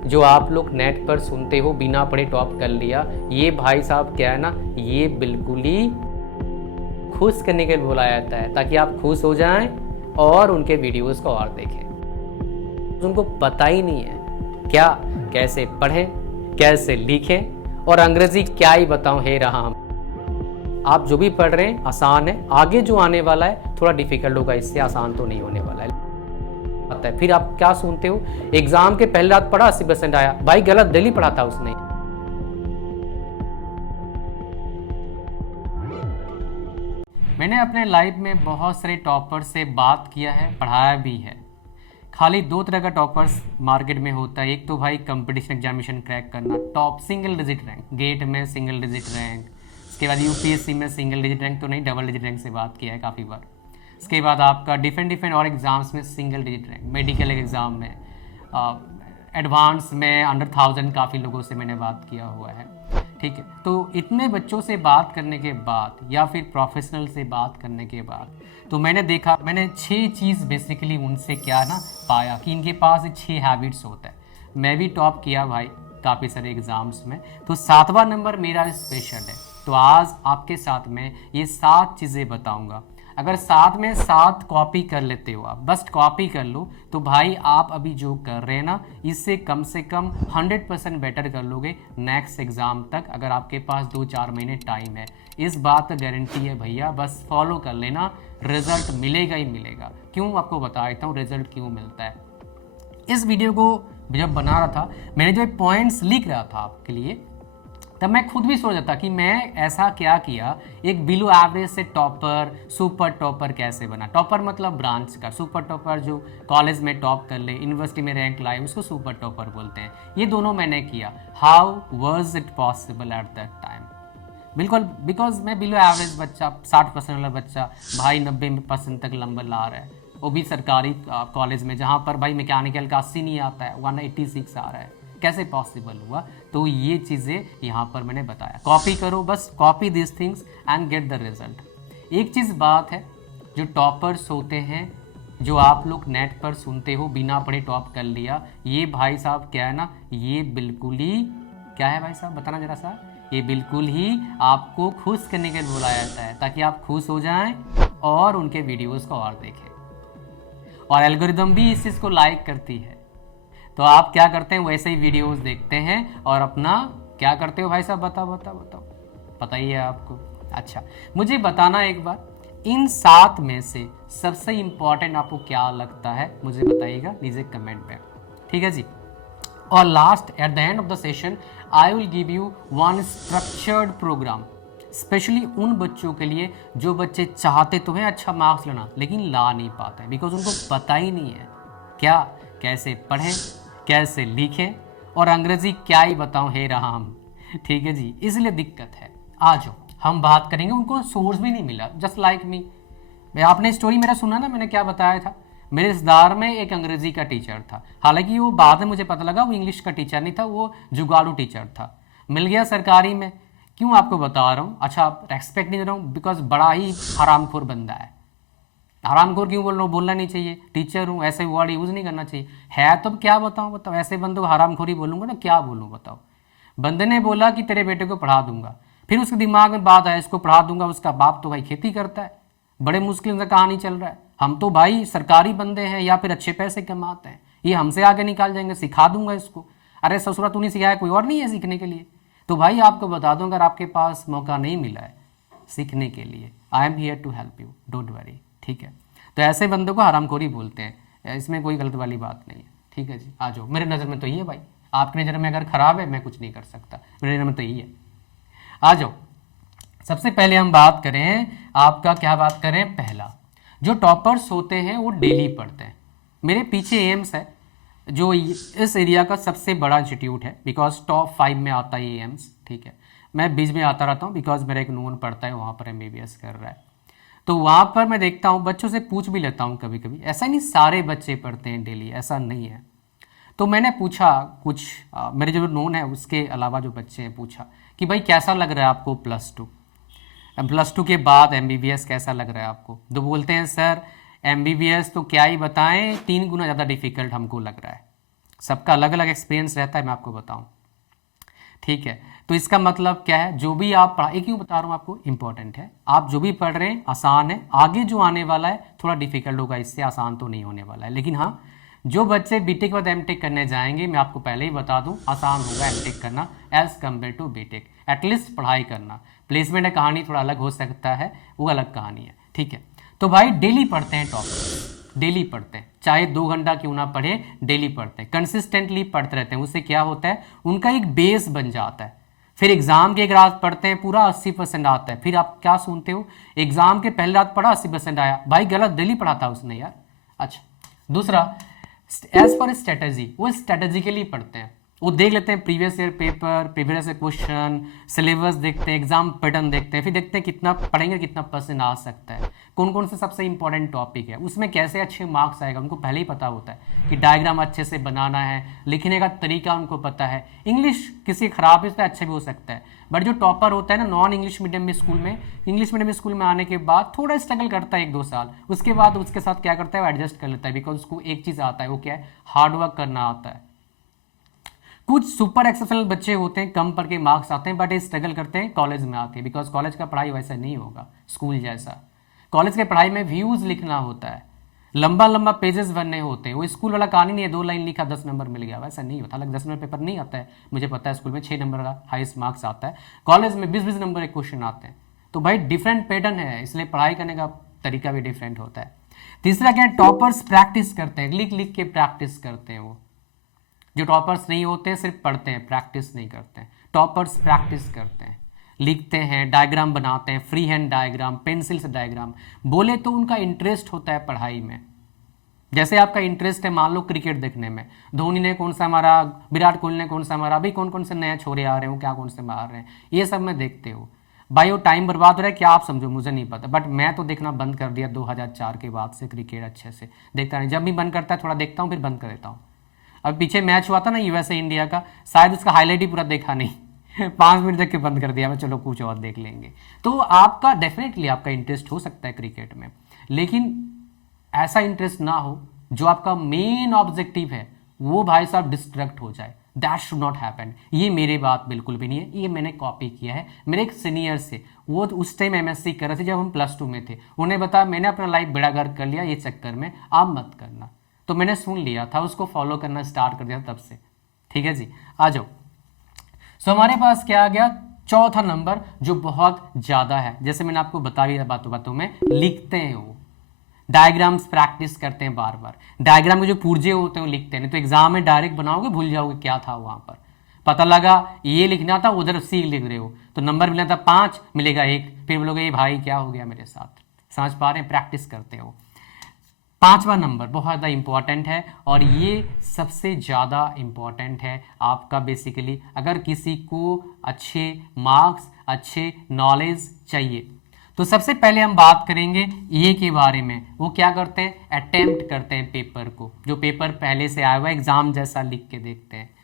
जो आप लोग नेट पर सुनते हो बिना पढ़े टॉप कर लिया, ये भाई साहब क्या है ना, ये बिल्कुल ही खुश करने के लिए बुलाया जाता है ताकि आप खुश हो जाएं और उनके वीडियोस को और देखें। उनको पता ही नहीं है क्या कैसे पढ़ें, कैसे लिखें, और अंग्रेजी क्या ही बताऊं हे रहा हम। आप जो भी पढ़ रहे हैं आसान है, आगे जो आने वाला है थोड़ा डिफिकल्ट होगा, इससे आसान तो नहीं होने वाला है। फिर आप क्या सुनते हो, एग्जाम के पहले रात पढ़ा 80% आया, भाई गलत दिल्ली पढ़ा था उसने। मैंने अपने लाइफ में बहुत सारे टॉपर्स से बात किया है, पढ़ाया भी है। खाली दो तरह का टॉपर्स मार्केट में होता है, एक तो भाई कंपटीशन एग्जामिनेशन क्रैक करना, top single digit rank, GATE में सिंगल डिजिट रैंक, उसके बाद यूपीएससी में सिंगल डिजिट रैंक तो नहीं, डबल डिजिट रैंक से बात किया है काफ़ी बार। उसके बाद आपका डिफरेंट और एग्ज़ाम्स में single digit rank, medical exam में, एडवांस में अंडर 1000 काफ़ी लोगों से मैंने बात किया हुआ है। ठीक है, तो इतने बच्चों से बात करने के बाद या फिर प्रोफेशनल से बात करने के बाद तो मैंने देखा, मैंने 6 चीज़ बेसिकली उनसे क्या ना पाया कि इनके पास 6 हैबिट्स होता है। मैं भी टॉप किया भाई काफ़ी सारे एग्ज़ाम्स में, तो 7वां नंबर मेरा स्पेशल है। तो आज आपके साथ में ये 7 चीज़ें बताऊंगा। अगर 7 में 7 कॉपी कर लेते हो आप, बस कॉपी कर लो, तो भाई आप अभी जो कर रहे हैं ना, इससे कम से कम 100% बेटर कर लोगे नेक्स्ट एग्ज़ाम तक, अगर आपके पास 2-4 महीने टाइम है। इस बात का गारंटी है भैया, बस फॉलो कर लेना, रिजल्ट मिलेगा ही मिलेगा। क्यों, आपको बता देता हूँ रिजल्ट क्यों मिलता है। इस वीडियो को जब बना रहा था, मैंने जो पॉइंट्स लिख रहा था आपके लिए, तब मैं खुद भी सोच रहा था कि मैं ऐसा क्या किया, एक बिलो एवरेज से टॉपर सुपर टॉपर कैसे बना। टॉपर मतलब ब्रांच का, सुपर टॉपर जो कॉलेज में टॉप कर ले, यूनिवर्सिटी में रैंक लाए, उसको सुपर टॉपर बोलते हैं। ये दोनों मैंने किया। How was it possible at that time, बिल्कुल बिकॉज मैं बिलो एवरेज बच्चा, 60% वाला बच्चा, भाई 90% तक नंबर ला रहा है, वो भी सरकारी कॉलेज में, जहाँ पर भाई मैकेनिकल का 80 नहीं आता है, 186 आ रहा है। कैसे पॉसिबल हुआ, तो ये चीज़ें यहाँ पर मैंने बताया। कॉपी करो, बस copy this things and get the result. एक चीज़ बात है, जो टॉपर्स होते हैं, जो आप लोग नेट पर सुनते हो बिना पढ़े टॉप कर लिया, ये भाई साहब क्या है ना, ये बिल्कुल ही क्या है भाई साहब, बताना जरा सा। ये बिल्कुल ही आपको खुश करने के लिए बुलाया जाता है ताकि आप खुश हो जाएं और उनके वीडियोस को और देखें। और एल्गोरिदम भी इस चीज़ को लाइक करती है, तो आप क्या करते हैं, वैसे ही वीडियोस देखते हैं और अपना क्या करते हो भाई साहब, बताओ पता ही है आपको। अच्छा, मुझे बताना एक बार, इन 7 में से सबसे इंपॉर्टेंट आपको क्या लगता है, मुझे बताइएगा नीचे कमेंट में। ठीक है जी। और last at the end of the session I will give you one structured program, specially उन बच्चों के लिए जो बच्चे चाहते तो हैं अच्छा मार्क्स लेना लेकिन ला नहीं पाते, बिकॉज उनको पता ही नहीं है क्या कैसे पढ़ें, कैसे लिखें, और अंग्रेजी क्या ही बताऊं हे रहा हम। ठीक है जी, इसलिए दिक्कत है। आज हम बात करेंगे, उनको सोर्स भी नहीं मिला, जस्ट लाइक मी। आपने स्टोरी मेरा सुना ना, मैंने क्या बताया था, मेरे रिश्तेदार में एक अंग्रेजी का टीचर था, हालांकि वो बाद में मुझे पता लगा वो इंग्लिश का टीचर नहीं था, वो जुगाड़ू टीचर था। मिल गया सरकारी में। क्यों आपको बता रहा हूँ, अच्छा रेस्पेक्ट नहीं दे रहा हूँ, बिकॉज बड़ा ही हरामखोर बंदा है। हरामखोर क्यों बोल रहा हूँ, बोलना नहीं चाहिए, टीचर हूँ, ऐसे वर्ड यूज़ नहीं करना चाहिए है। तो क्या बताओ ऐसे बंदे को हरामखोरी बोलूँगा ना, क्या बोलूँ बताओ। बंदे ने बोला कि तेरे बेटे को पढ़ा दूंगा, फिर उसके दिमाग में बात आया इसको पढ़ा दूंगा, उसका बाप तो भाई खेती करता है, बड़े मुश्किल से कहानी चल रहा है, हम तो भाई सरकारी बंदे हैं या फिर अच्छे पैसे कमाते हैं, ये हमसे आगे निकाल जाएंगे, सिखा दूंगा इसको। अरे ससुरा तू नहीं सिखाया, कोई और नहीं है सीखने के लिए। तो भाई आपको बता दूं, अगर आपके पास मौका नहीं मिला है सीखने के लिए, I am here to help you, don't worry. ठीक है, तो ऐसे बंदों को हरामखोरी बोलते हैं, इसमें कोई गलत वाली बात नहीं है। ठीक है जी, आ जाओ। मेरे नज़र में तो ये है भाई, आपकी नज़र में अगर खराब है मैं कुछ नहीं कर सकता, मेरे नज़र में तो यही है। आ जाओ। सबसे पहले हम बात करें, आपका क्या बात करें, पहला जो टॉपर्स होते हैं वो डेली पढ़ते हैं। मेरे पीछे एम्स है, जो इस एरिया का सबसे बड़ा इंस्टीट्यूट है, बिकॉज टॉप 5 में आता है ये एम्स। ठीक है, मैं बीच में आता रहता हूँ बिकॉज मेरा एक नोन पढ़ता है वहाँ पर, MBBS कर रहा है, तो वहाँ पर मैं देखता हूँ, बच्चों से पूछ भी लेता हूँ कभी कभी। ऐसा नहीं सारे बच्चे पढ़ते हैं डेली, ऐसा नहीं है। तो मैंने पूछा कुछ मेरे जो नोन है उसके अलावा जो बच्चे हैं, पूछा कि भाई कैसा लग रहा है आपको +2 के बाद MBBS कैसा लग रहा है आपको। तो बोलते हैं सर MBBS तो क्या ही बताएं, 3 गुना ज़्यादा डिफिकल्ट हमको लग रहा है। सबका अलग अलग एक्सपीरियंस रहता है, मैं आपको बताऊं। ठीक है, तो इसका मतलब क्या है, जो भी आप पढ़ा, क्यों बता रहा हूँ आपको, इंपॉर्टेंट है। आप जो भी पढ़ रहे हैं आसान है, आगे जो आने वाला है थोड़ा डिफिकल्ट होगा, इससे आसान तो नहीं होने वाला है। लेकिन हाँ, जो बच्चे बीटेक के बाद एमटेक करने जाएंगे, मैं आपको पहले ही बता दूं, आसान होगा एमटेक करना as compare to BTech. At least पढ़ाई करना, प्लेसमेंट है कहानी थोड़ा अलग हो सकता है, वो अलग कहानी है। ठीक है, तो भाई डेली पढ़ते हैं टॉपर, डेली पढ़ते हैं, चाहे 2 घंटा क्यों ना पढ़े, डेली पढ़ते हैं, कंसिस्टेंटली पढ़ते रहते हैं। उससे क्या होता है, उनका एक बेस बन जाता है। फिर एग्जाम के एक रात पढ़ते हैं, पूरा 80% आता है। फिर आप क्या सुनते हो, एग्जाम के पहले रात पढ़ा 80% आया, भाई गलत, डेली पढ़ा था उसने यार। अच्छा, दूसरा, एज पर स्ट्रेटेजी, वो स्ट्रेटेजिकली पढ़ते हैं, वो देख लेते हैं previous year paper, previous year question, syllabus देखते हैं, एग्जाम पैटर्न देखते हैं, फिर देखते हैं कितना पढ़ेंगे, कितना परसेंट आ सकता है, कौन कौन से सबसे इंपॉर्टेंट टॉपिक है, उसमें कैसे अच्छे मार्क्स आएगा, उनको पहले ही पता होता है कि डायग्राम अच्छे से बनाना है, लिखने का तरीका उनको पता है। इंग्लिश किसी खराब है, अच्छा भी हो सकता है, बट जो टॉपर होता है ना नॉन इंग्लिश मीडियम में स्कूल में, इंग्लिश मीडियम स्कूल में आने के बाद थोड़ा स्ट्रगल करता है 1-2 साल, उसके बाद उसके साथ क्या करता है, वो एडजस्ट कर लेता है, बिकॉज उसको एक चीज़ आता है, वो क्या है, हार्डवर्क करना आता है। कुछ सुपर एक्सेप्शनल बच्चे होते हैं, कम पढ़ के मार्क्स आते हैं, बट ये स्ट्रगल करते हैं कॉलेज में आके, बिकॉज कॉलेज का पढ़ाई वैसा नहीं होगा स्कूल जैसा। कॉलेज के पढ़ाई में व्यूज लिखना होता है, लंबा लंबा पेजेस बनने होते हैं, वो स्कूल वाला कहानी नहीं है 2 लाइन लिखा 10 नंबर मिल गया, वैसा नहीं होता। हालांकि 10 नंबर पेपर नहीं आता है, मुझे पता है स्कूल में 6 नंबर का हाईएस्ट मार्क्स आता है, कॉलेज में 20-20 नंबर एक क्वेश्चन आते हैं। तो भाई डिफरेंट पैटर्न है, इसलिए पढ़ाई करने का तरीका भी डिफरेंट होता है। तीसरा क्या है, टॉपर्स प्रैक्टिस करते हैं, लिख लिख के प्रैक्टिस करते हैं। वो जो टॉपर्स नहीं होते सिर्फ पढ़ते हैं, प्रैक्टिस नहीं करते हैं। टॉपर्स प्रैक्टिस करते हैं, लिखते हैं, डायग्राम बनाते हैं, फ्री हैंड डायग्राम, पेंसिल से डायग्राम, बोले तो उनका इंटरेस्ट होता है पढ़ाई में। जैसे आपका इंटरेस्ट है मान लो क्रिकेट देखने में, धोनी ने कौन सा मारा, विराट कोहली ने कौन सा मारा, अभी कौन कौन से नए छोरे आ रहे हो, क्या कौन से मार रहे हैं, ये सब मैं देखते हो। भाई वो टाइम बर्बाद हो रहा है क्या आप समझो, मुझे नहीं पता, बट मैं तो देखना बंद कर दिया 2004 के बाद से, क्रिकेट अच्छे से देखता नहीं, जब भी मन करता है थोड़ा देखता हूँ, फिर बंद कर देता हूँ। अब पीछे मैच हुआ था ना यूएसए इंडिया का, शायद उसका हाईलाइट ही पूरा देखा नहीं 5 मिनट देख के बंद कर दिया मैं, चलो कुछ और देख लेंगे। तो आपका डेफिनेटली आपका इंटरेस्ट हो सकता है क्रिकेट में, लेकिन ऐसा इंटरेस्ट ना हो जो आपका मेन ऑब्जेक्टिव है वो भाई साहब डिस्ट्रैक्ट हो जाए, दैट शुड नॉट हैपन। ये मेरी बात बिल्कुल भी नहीं है, ये मैंने कॉपी किया है मेरे एक सीनियर से, वो उस टाइम एमएससी कर रहे थे जब हम +2 में थे, उन्हें बताया मैंने अपना लाइफ बेड़ा गर्क कर लिया ये चक्कर में, आप मत करना। तो मैंने सुन लिया था, उसको फॉलो करना स्टार्ट कर दिया तब से। ठीक है जी, आ जाओ। सो हमारे पास क्या आ गया, चौथा नंबर जो बहुत ज्यादा है, जैसे मैंने आपको बता दिया बातों बातों में, लिखते हैं वो, डायग्राम्स प्रैक्टिस करते हैं बार बार, डायग्राम के जो पुर्जे होते हैं वो लिखते हैं, नहीं तो एग्जाम में डायरेक्ट बनाओगे भूल जाओगे क्या था वहां पर। पता लगा ये लिखना था, उधर सी लिख रहे हो, तो नंबर मिलना था 5 मिलेगा 1, फिर बोलोगे ये भाई क्या हो गया मेरे साथ। समझ पा रहे हैं, प्रैक्टिस करते हो। 5वां नंबर बहुत ज़्यादा इंपॉर्टेंट है, और ये सबसे ज़्यादा इंपॉर्टेंट है आपका बेसिकली, अगर किसी को अच्छे मार्क्स, अच्छे नॉलेज चाहिए, तो सबसे पहले हम बात करेंगे ये के बारे में। वो क्या करते हैं, अटेम्प्ट करते हैं पेपर को, जो पेपर पहले से आया हुआ एग्जाम जैसा लिख के देखते हैं।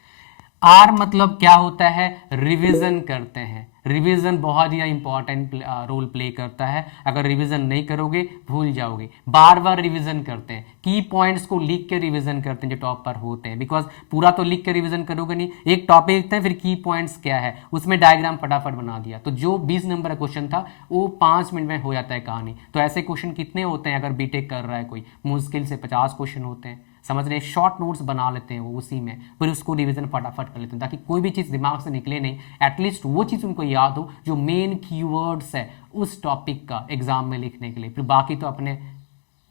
आर मतलब क्या होता है, रिवीजन करते हैं। रिवीजन बहुत ही इंपॉर्टेंट रोल प्ले करता है, अगर रिवीजन नहीं करोगे भूल जाओगे। बार बार रिवीजन करते हैं, की पॉइंट्स को लिख के रिवीजन करते हैं जो टॉपर होते हैं, बिकॉज पूरा तो लिख के रिवीजन करोगे नहीं, एक टॉपिक लिखते हैं फिर की पॉइंट्स क्या है उसमें डायग्राम फटाफट बना दिया, तो जो 20 नंबर का क्वेश्चन था वो 5 मिनट में हो जाता है कहानी। तो ऐसे क्वेश्चन कितने होते हैं, अगर बीटेक कर रहा है कोई, मुश्किल से 50 क्वेश्चन होते हैं, समझ रहे हैं। शॉर्ट नोट्स बना लेते हैं वो उसी में, फिर उसको रिवीजन फटाफट कर लेते हैं, ताकि कोई भी चीज़ दिमाग से निकले नहीं, एटलीस्ट वो चीज़ उनको याद हो जो मेन कीवर्ड्स है उस टॉपिक का एग्जाम में लिखने के लिए, फिर बाकी तो अपने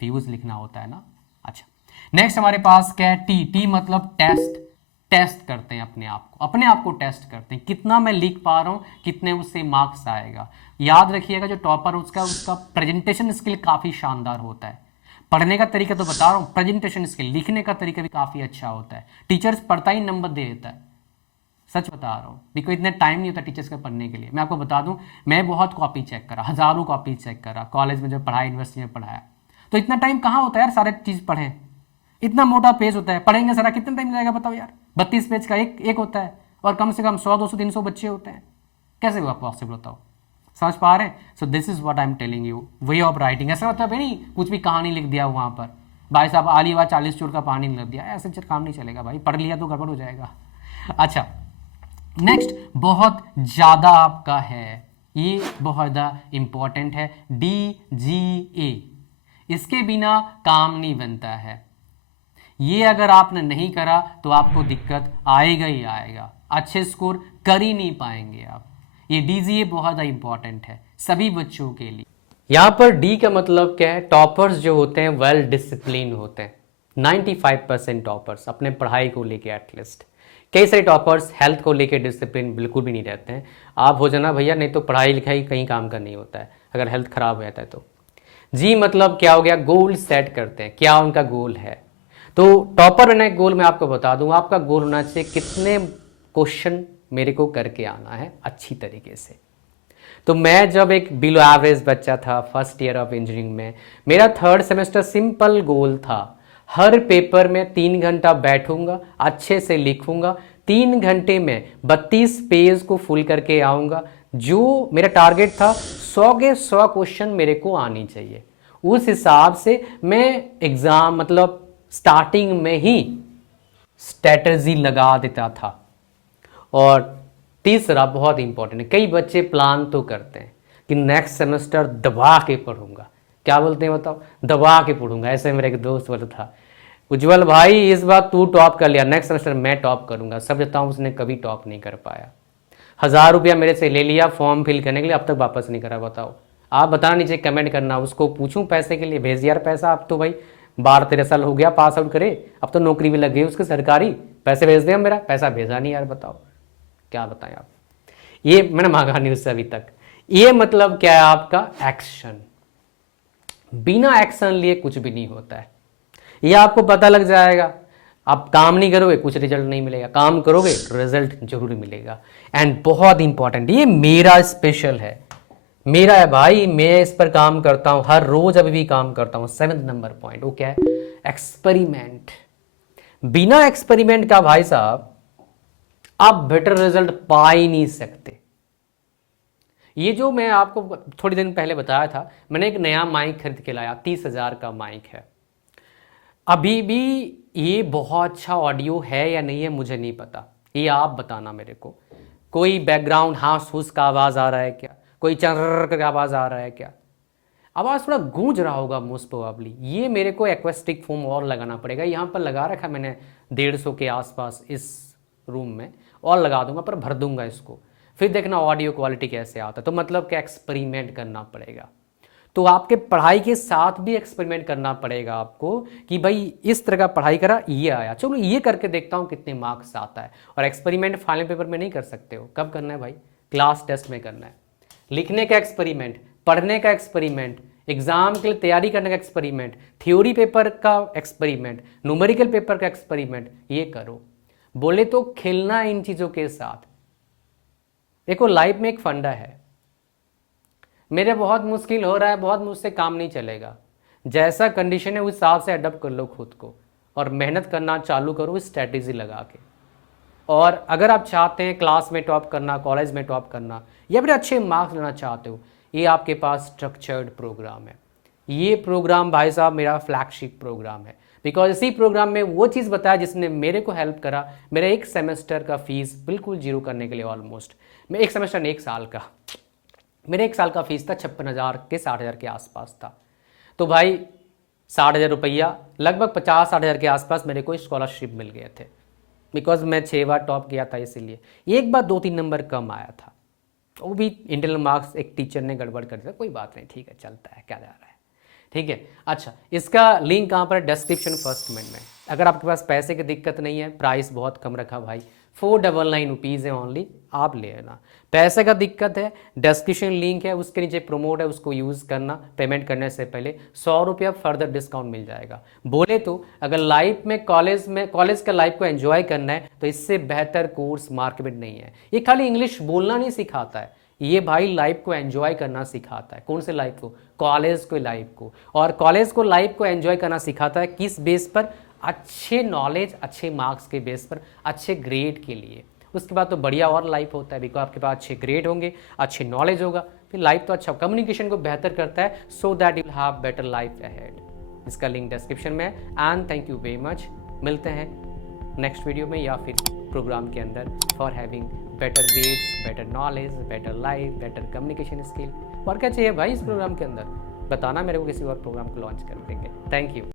व्यूज लिखना होता है ना। अच्छा, नेक्स्ट हमारे पास क्या है, टी। टी मतलब टेस्ट। टेस्ट करते हैं अपने आप को टेस्ट करते हैं, कितना मैं लिख पा रहा हूँ, कितने उससे मार्क्स आएगा। याद रखिएगा जो टॉपर उसका प्रेजेंटेशन स्किल काफ़ी शानदार होता है। पढ़ने का तरीका तो बता रहा हूँ, प्रेजेंटेशन स्किल, लिखने का तरीका भी काफ़ी अच्छा होता है। टीचर्स पढ़ता ही नंबर दे देता है, सच बता रहा हूँ, बिकॉज इतना टाइम नहीं होता टीचर्स का पढ़ने के लिए। मैं आपको बता दूँ, मैं बहुत कॉपी चेक करा, हज़ारों कॉपी चेक करा कॉलेज में जब पढ़ाया, यूनिवर्सिटी में पढ़ाया, तो इतना टाइम कहाँ होता है यार सारे चीज़ पढ़ें। इतना मोटा पेज होता है, पढ़ेंगे सारा कितना टाइम लगेगा बताओ यार। 32 पेज का एक होता है, और कम से कम 100, 200, 300 बच्चे होते हैं, कैसे हुआ पॉसिबल बताओ। समझ पा रहे हैं। So this is what I am telling you, way of writing. ऐसा मतलब है नहीं कुछ भी कहानी लिख दिया वहाँ पर, भाई साहब आली बार 40 चूर का पानी लग दिया, ऐसे काम नहीं चलेगा भाई, पढ़ लिया तो गड़बड़ हो जाएगा। अच्छा नेक्स्ट बहुत ज़्यादा आपका है, ये बहुत ज़्यादा इंपॉर्टेंट है, DGA। इसके बिना काम नहीं बनता है, ये अगर आपने नहीं करा तो आपको दिक्कत आएगा ही आएगा, अच्छे स्कोर कर ही नहीं पाएंगे आप। ये DGA बहुत ज़्यादा इंपॉर्टेंट है सभी बच्चों के लिए। यहाँ पर D का मतलब क्या है, टॉपर्स जो होते हैं वेल डिसिप्लिन होते हैं, 95% टॉपर्स अपने पढ़ाई को लेके एटलीस्ट। कई सारे टॉपर्स हेल्थ को लेके डिसिप्लिन बिल्कुल भी नहीं रहते हैं। आप हो जाना भैया, नहीं तो पढ़ाई लिखाई कहीं काम का नहीं होता है अगर हेल्थ खराब हो जाता है तो। जी मतलब क्या हो गया, गोल सेट करते हैं, क्या उनका गोल है। तो टॉपर बनने का गोल मैं आपको बता दूं, आपका गोल होना चाहिए कितने क्वेश्चन मेरे को करके आना है अच्छी तरीके से। तो मैं जब एक बिलो एवरेज बच्चा था फर्स्ट ईयर ऑफ इंजीनियरिंग में, मेरा थर्ड सेमेस्टर सिंपल गोल था, हर पेपर में 3 घंटा बैठूंगा, अच्छे से लिखूंगा, 3 घंटे में 32 पेज को फुल करके आऊंगा। जो मेरा टारगेट था 100 के 100 क्वेश्चन मेरे को आनी चाहिए। उस हिसाब से मैं एग्जाम मतलब स्टार्टिंग में ही स्ट्रेटजी लगा देता था। और तीसरा बहुत इंपॉर्टेंट है, कई बच्चे प्लान तो करते हैं कि नेक्स्ट सेमेस्टर दबा के पढ़ूंगा, क्या बोलते हैं बताओ, दबा के पढ़ूंगा। ऐसे मेरा एक दोस्त बोला था, उज्जवल भाई इस बार तू टॉप कर लिया, नेक्स्ट सेमेस्टर मैं टॉप करूंगा। सब जानता हूं उसने कभी टॉप नहीं कर पाया। 1000 रुपया मेरे से ले लिया फॉर्म फिल करने के लिए, अब तक वापस नहीं करा। बताओ, आप बताना नीचे कमेंट करना, उसको पूछूं पैसे के लिए, भेज यार पैसा। अब तो भाई 12-13 साल हो गया पास आउट करे, अब तो नौकरी भी लग गई उसके सरकारी, पैसे भेज दे। मेरा पैसा भेजा नहीं यार, बताओ क्या बताएं आप। ये मैंने मांगा नहीं उससे अभी तक। ये मतलब क्या है आपका एक्शन, बिना एक्शन लिए कुछ भी नहीं होता है, ये आपको पता लग जाएगा। आप काम नहीं करोगे कुछ रिजल्ट नहीं मिलेगा, काम करोगे रिजल्ट जरूर मिलेगा। एंड बहुत इंपॉर्टेंट, ये मेरा स्पेशल है, मेरा है भाई, मैं इस पर काम करता हूं हर रोज, अभी भी काम करता हूं। 7 नंबर पॉइंट वो क्या है, एक्सपेरिमेंट। बिना एक्सपेरिमेंट का भाई साहब आप बेटर रिजल्ट पा ही नहीं सकते। ये जो मैं आपको थोड़ी दिन पहले बताया था, मैंने एक नया माइक खरीद के लाया, 30,000 का माइक है। अभी भी ये बहुत अच्छा ऑडियो है या नहीं है मुझे नहीं पता, ये आप बताना मेरे को। कोई बैकग्राउंड हास फूस का आवाज आ रहा है क्या, कोई चर्र का आवाज आ रहा है क्या, आवाज थोड़ा गूंज रहा होगा मोस्ट प्रोबेबली। ये मेरे को एक्वेस्टिक फोम और लगाना पड़ेगा, यहाँ पर लगा रखा मैंने 150 के आसपास इस रूम में, और लगा दूंगा पर भर दूंगा इसको, फिर देखना ऑडियो क्वालिटी कैसे आता है। तो मतलब क्या, एक्सपेरिमेंट करना पड़ेगा। तो आपके पढ़ाई के साथ भी एक्सपेरिमेंट करना पड़ेगा आपको कि भाई इस तरह का पढ़ाई करा, ये आया, चलो ये करके देखता हूँ कितने मार्क्स आता है। और एक्सपेरिमेंट फाइनल पेपर में नहीं कर सकते हो, कब करना है भाई, क्लास टेस्ट में करना है। लिखने का एक्सपेरिमेंट, पढ़ने का एक्सपेरिमेंट, एग्जाम के लिए तैयारी करने का एक्सपेरिमेंट, थ्योरी पेपर का एक्सपेरिमेंट, न्यूमेरिकल पेपर का एक्सपेरिमेंट, ये करो। बोले तो खेलना इन चीजों के साथ। देखो लाइफ में एक फंडा है, मेरे बहुत मुश्किल हो रहा है, बहुत मुझसे काम नहीं चलेगा, जैसा कंडीशन है उस हिसाब से अडॉप्ट कर लो खुद को और मेहनत करना चालू करो स्ट्रैटेजी लगा के। और अगर आप चाहते हैं क्लास में टॉप करना, कॉलेज में टॉप करना, या फिर अच्छे मार्क्स लेना चाहते हो, ये आपके पास स्ट्रक्चर्ड प्रोग्राम है। ये प्रोग्राम भाई साहब मेरा फ्लैगशिप प्रोग्राम है, बिकॉज इसी प्रोग्राम में वो चीज़ बताया जिसने मेरे को हेल्प करा मेरा एक सेमेस्टर का फीस बिल्कुल जीरो करने के लिए। ऑलमोस्ट मैं एक सेमेस्टर नहीं, 1 साल का, मेरे 1 साल का फीस था 56,000 के 60,000 के आसपास था। तो भाई 60,000 रुपया, लगभग 50-60,000 के आसपास मेरे को स्कॉलरशिप मिल गए थे, बिकॉज मैं 6 बार टॉप किया था। इसीलिए एक बार 2-3 नंबर कम आया था, वो भी इंटरनल मार्क्स एक टीचर ने गड़बड़ कर दिया, कोई बात नहीं, ठीक है, चलता है, क्या जा रहा है, ठीक है। अच्छा, इसका लिंक कहाँ पर, डिस्क्रिप्शन फर्स्ट कमेंट में। अगर आपके पास पैसे की दिक्कत नहीं है, प्राइस बहुत कम रखा भाई, 499 रुपीज़ है ओनली, आप ले लेना। पैसे का दिक्कत है, डिस्क्रिप्शन लिंक है, उसके नीचे प्रमोट है, उसको यूज़ करना। पेमेंट करने से पहले 100 रुपया फर्दर डिस्काउंट मिल जाएगा। बोले तो अगर लाइफ में कॉलेज का लाइफ को एंजॉय करना है तो इससे बेहतर कोर्स मार्केट में नहीं है। ये खाली इंग्लिश बोलना नहीं सिखाता है, ये भाई लाइफ को एंजॉय करना सिखाता है। कौन से लाइफ को, कॉलेज को लाइफ को। और कॉलेज को लाइफ को एंजॉय करना सिखाता है किस बेस पर, अच्छे नॉलेज, अच्छे मार्क्स के बेस पर, अच्छे ग्रेड के लिए। उसके बाद तो बढ़िया और लाइफ होता है, बिकॉज आपके पास अच्छे ग्रेड होंगे, अच्छे नॉलेज होगा, फिर लाइफ तो अच्छा, कम्युनिकेशन को बेहतर करता है, so that you will have better life ahead. जिसका लिंक डिस्क्रिप्शन में है। And thank you very much. मिलते हैं नेक्स्ट वीडियो में या फिर प्रोग्राम के अंदर for having better grades, better knowledge, better life, better communication skill. और क्या चाहिए भाई इस प्रोग्राम के अंदर, बताना मेरे को, किसी और प्रोग्राम को लॉन्च कर देंगे। Thank you.